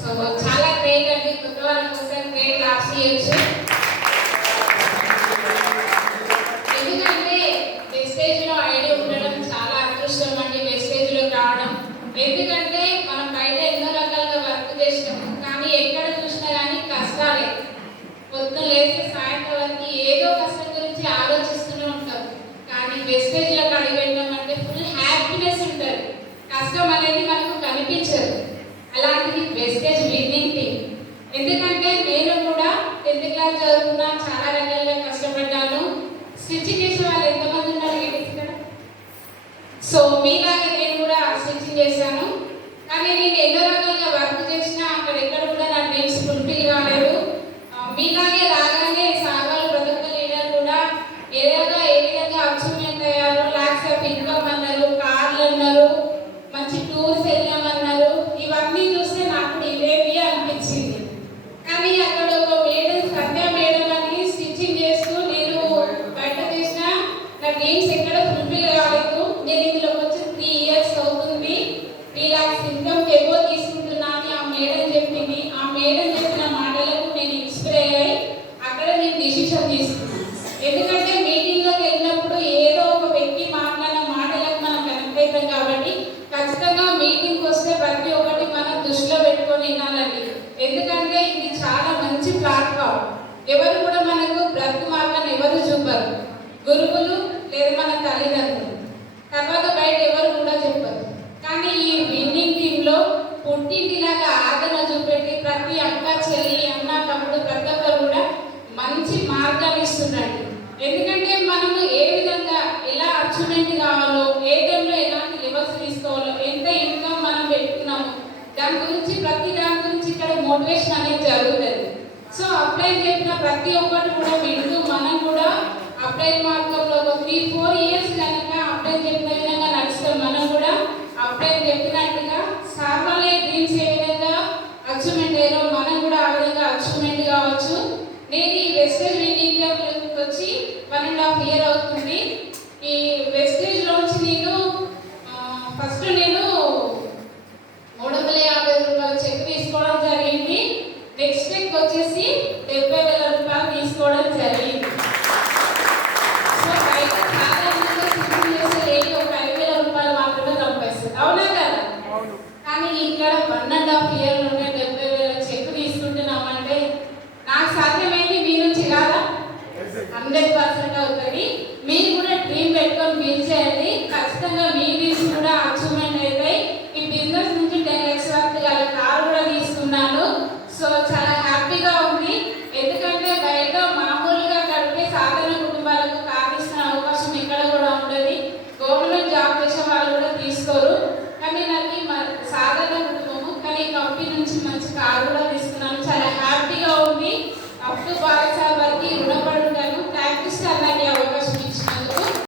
So చాలా great అండి. కొత్త వాళ్ళ కోసం గ్రేట్ లాస్ట్ ఇయర్స్. ఎందుకంటే వెస్టేజ్లో ఐడియా ఉండడం చాలా అదృష్టం అండి. వెస్టేజ్లో రావడం ఎందుకంటే మనం బయట ఎన్నో రకాలుగా వర్క్ చేసినాము, కానీ ఎక్కడ చూసినా కానీ కష్టాలే. పొద్దున లేచి సాయంత్రం వరకు ఏదో కష్టం గురించి ఆలోచిస్తూనే ఉంటాం. కానీ వెస్టేజ్లోకి అడిగిపెట్టామంటే ఫుల్ హ్యాపీనెస్ ఉంటుంది. కష్టం అనేది మనకు కనిపించదు. అలాంటిది వెస్టేజ్ విన్నింగ్ టీమ్. ఎందుకంటే నేను కూడా 10th క్లాస్ చదువుకున్నా, చాలా రకాలుగా కష్టపడ్డాను. స్టిచ్చింగ్ చేసే వాళ్ళు ఎంతమంది ఉన్నారు లేడీస్ ఇక్కడ? సో మీలాగా నేను కూడా స్టిచ్చింగ్ చేశాను. కానీ నేను ఎన్నో రకాలుగా వర్క్ చేసినా అక్కడ ఎక్కడ కూడా నా డ్రీమ్స్ ఫుల్ఫిల్ కాలేదు. మీలాగే రాగానే సాగాలు ప్రతి ఒక్క లీడర్ కూడా ఏ విధంగా అచీవ్మెంట్ అయ్యారు. లాక్స్ ఆఫ్ ఇన్కమ్ అన్నారు, కార్లు అన్నారు, మంచి టూర్స్ వెళ్ళామన్నారు. ఇవన్నీ చూస్తే నాకు ఇదేవి అనిపించింది. కానీ అక్కడ ఒక మేడం, సత్య మేడం అని స్టిచ్చింగ్ చేస్తూ నేను బయట చేసిన నా డ్రీమ్స్ ఎక్కడ ఫుల్ఫిల్ కాలేదు. నేను ఇందులోకి వచ్చి 3 ఇయర్స్ అవుతుంది. 3 lakhs ఇన్కమ్ ఎగో తీసుకుంటున్నాను ఆ మేడం చెప్పింది. ఆ మేడం చెప్పిన మాటలకు నేను ఇన్స్పైర్ అయ్యి అక్కడ నేను డిసిషన్ తీసుకున్నాను. ఎందుకంటే మీటింగ్లోకి వెళ్ళినప్పుడు ఏదో ఒక వ్యక్తి మాట్లాడిన మాటలకు మనం కనెక్ట్ అవుతాం కాబట్టి ఖచ్చితంగా మీటింగ్కి వస్తే ప్రతి ఒక్కటి మనం దృష్టిలో పెట్టుకొని వినాలండి. ఎందుకంటే ఇది చాలా మంచి ప్లాట్ఫామ్. ఎవరు కూడా మనకు బ్రతుకు మార్గాన్ని ఎవరు చూపరు. గురువులు లేదా మన తల్లిదండ్రులు తర్వాత బయట ఎవరు కూడా చెప్పరు. కానీ ఈ విన్నింగ్ టీంలో పుట్టింటిలాగా ఆదరణ చూపెట్టి ప్రతి అక్క, చెల్లి, అన్న, తమ్ముడు ప్రతి ఒక్కరు కూడా మంచి మార్గాన్ని ఇస్తున్నాడు. ఎందుకంటే మనము ఏ విధంగా ఎలా అచీవ్మెంట్ కావాలో, ఏ టైంలో ఎలాంటి లెవెల్స్ తీసుకోవాలో, ఎంత ఇన్కమ్ మనం పెట్టుకున్నాము దాని గురించి ప్రతి దాని గురించి ఇక్కడ మోటివేషన్ అనేది జరుగుతుంది. సో అప్లైన్ చెప్పిన ప్రతి ఒక్కటి కూడా వింటూ మనం కూడా అప్లైన్ మార్గంలో ఒక 3-4 ఇయర్స్ కనుక అప్లైన్ చెప్పిన విధంగా నడుస్తాం. మనం కూడా అప్లైన్ చెప్పినట్టుగా